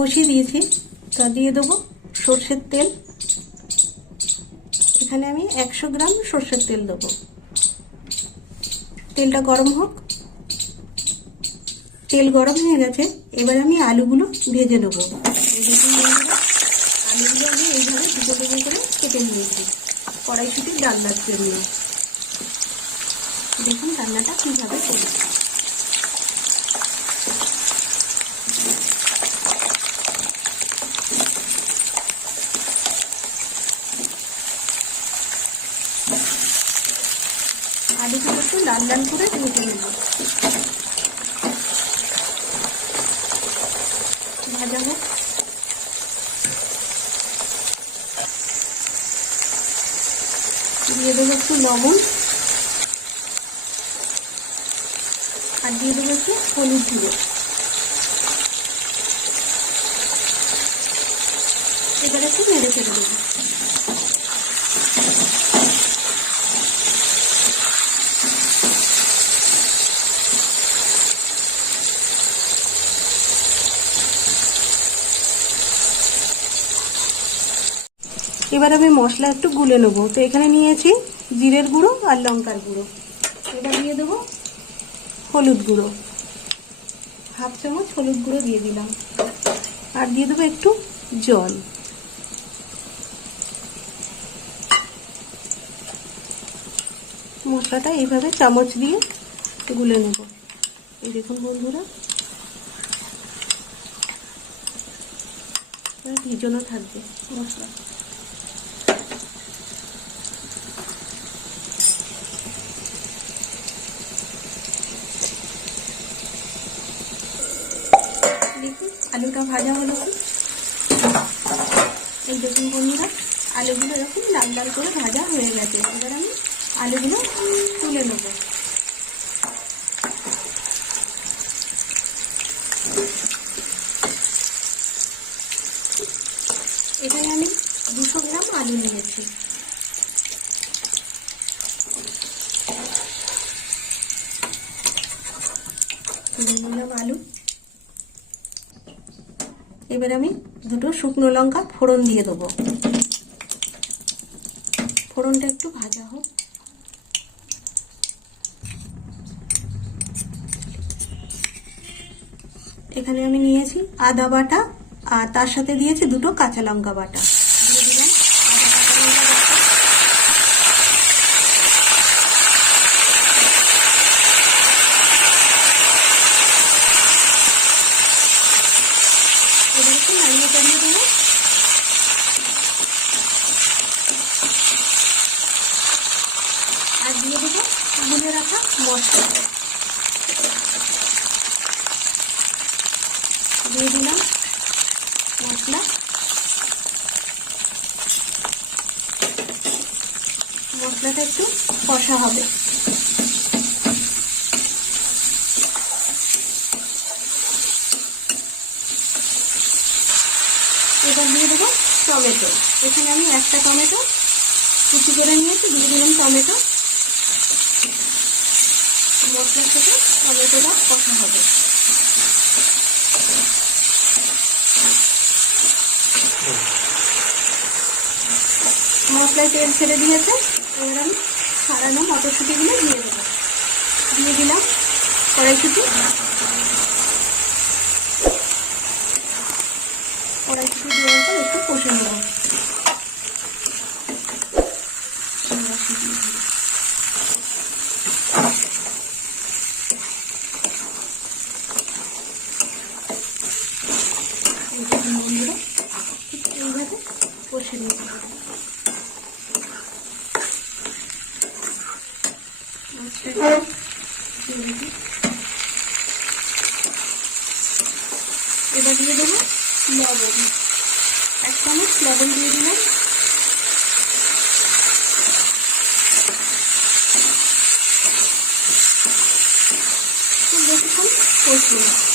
বসিয়ে দিয়েছি। তা দিয়ে দেবো সর্ষের তেল। এখানে আমি একশো গ্রাম সর্ষের তেল দেবো। তেলটা গরম হোক। তেল গরম হয়ে গেছে। এবার আমি আলুগুলো ভেজে নেব। আলুগুলো আমি এইভাবে দুটো দুটো করে কেটে নিয়েছি। কড়াইশুটির ডালনার নিয়ে দেখুন রান্নাটা কীভাবে করি লাল করে ভেজে নেব ভাজা হোক। দিয়ে দেবো একটু লবণ। আর দিয়ে দেবো একটু হলুদ গুঁড়ো। এবার একটু নেড়ে ফেলে দেবো। এবার আমি মশলা একটু গুলে নেব। তো এখানে নিয়েছি জিরের গুঁড়ো আর লঙ্কার গুঁড়ো। এবার দিয়ে দেবো হলুদ গুঁড়ো। হাফ চামচ হলুদ গুঁড়ো দিয়ে দিলাম। আর দিয়ে দেবো একটু জল। মশলাটা এইভাবে চামচ দিয়ে গুলে নেব। এই দেখুন বন্ধুরা। ভিজনও থাকবে মশলা দেখুন আলুটা ভাজা হলো এই দেখুন বন্ধুরা, আলুগুলো এরকম লাল লাল করে ভাজা হয়ে গেছে। এবার আমি আলুগুলো তুলে নেব। এখানে আমি দুশো গ্রাম আলু নিয়েছি। নিলাম আলু। এবার আমি দুটো শুকনো লঙ্কা ফোড়ন দিয়ে দেবো। ফোড়নটা একটু ভাজা হোক। এখানে আমি নিয়েছি আদা বাটা, আর তার সাথে দিয়েছি দুটো কাঁচা লঙ্কা বাটা দিয়ে দিলাম আদা কাঁচা লঙ্কা বাটা এবার একটু নাড়িয়ে চাড়িয়ে দেবো আর দিয়ে দেবো গুলে রাখা মশলা। দিয়ে দিলাম মশলা। মশলাটা একটু কষা হবে। এবার দিয়ে দেবো টমেটো। এখানে আমি একটা টমেটো কুচি করে নিয়েছি দিয়ে দিলাম টমেটো। মশলার সাথে টমেটোটা কষা হবে। মশলায় তেল ছেড়ে দিয়েছে। এবার আমি সারানো মটরশুঁটিগুলো দিয়ে দেবো। দিয়ে দিলাম কড়াইশুঁটি। কড়াইশুঁটি দিয়ে একটু কষে নেব দেখুন বন্ধুরা ঠিক এইভাবে কষে নিতে হবে মাছটাকে দিয়ে দিবি। এবার দিয়ে দেবো লবণ। এক চামচ লবণ দিয়ে দিলাম খুব বেশিক্ষণ কষবো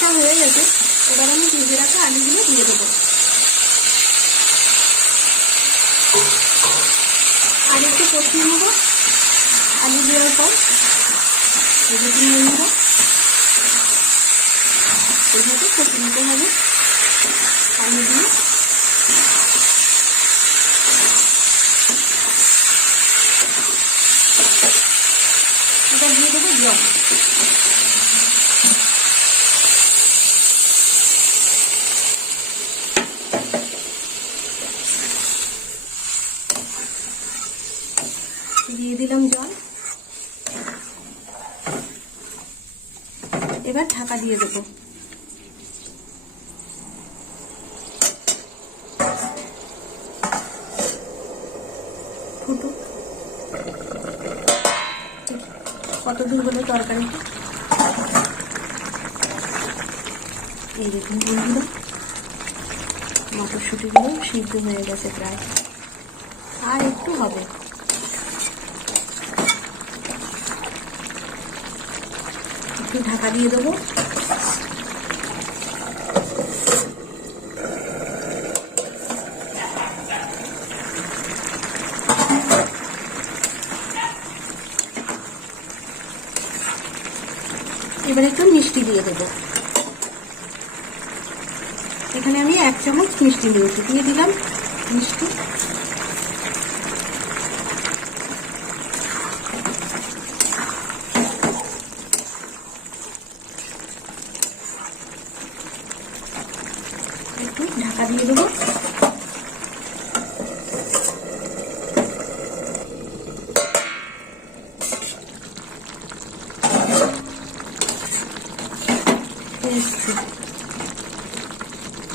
ভাজাটা হয়ে গেছে। এবার আমি ভেজে রাখা আলুগুলো দিয়ে দেবো। আর একটু কষিয়ে নেব। আলু দেওয়ার পর ভেজে নিয়ে নেব। এভাবে কষিয়ে নিতে হবে। দিলাম জল। এবার ঢাকা দিয়ে দেবো। ফুটুক। কত দূর হলো তরকারিটা এই দেখুন বন্ধুরা, মটরশুঁটিগুলো সিদ্ধ হয়ে গেছে প্রায়। আর একটু হবে। একটু ঢাকা দিয়ে দেবো। এবার একটু মিষ্টি দিয়ে দেবো। এখানে আমি এক চামচ মিষ্টি দিয়েছি দিয়ে দিলাম মিষ্টি একটু ঢাকা দিয়ে দেবো।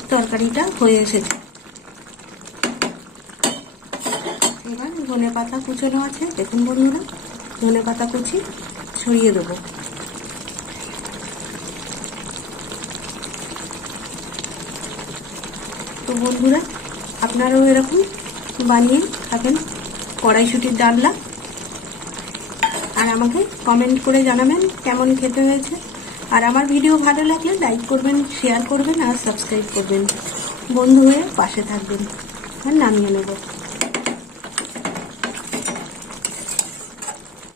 তরকারিটা হয়ে এসেছে। এবার ধনে পাতা কুচোনো আছে। দেখুন বন্ধুরা ধনে পাতা কুচি ছড়িয়ে দেবো। তো বন্ধুরা, আপনারাও এরকম বানিয়ে খাবেন কড়াইশুটির ডালনা। আর আমাকে কমেন্ট করে জানাবেন কেমন খেতে হয়েছে। আর আমার ভিডিও ভালো লাগলে লাইক করবেন শেয়ার করবেন আর সাবস্ক্রাইব করবেন। বন্ধু হয়ে পাশে থাকবেন। আর নামিয়ে নেব।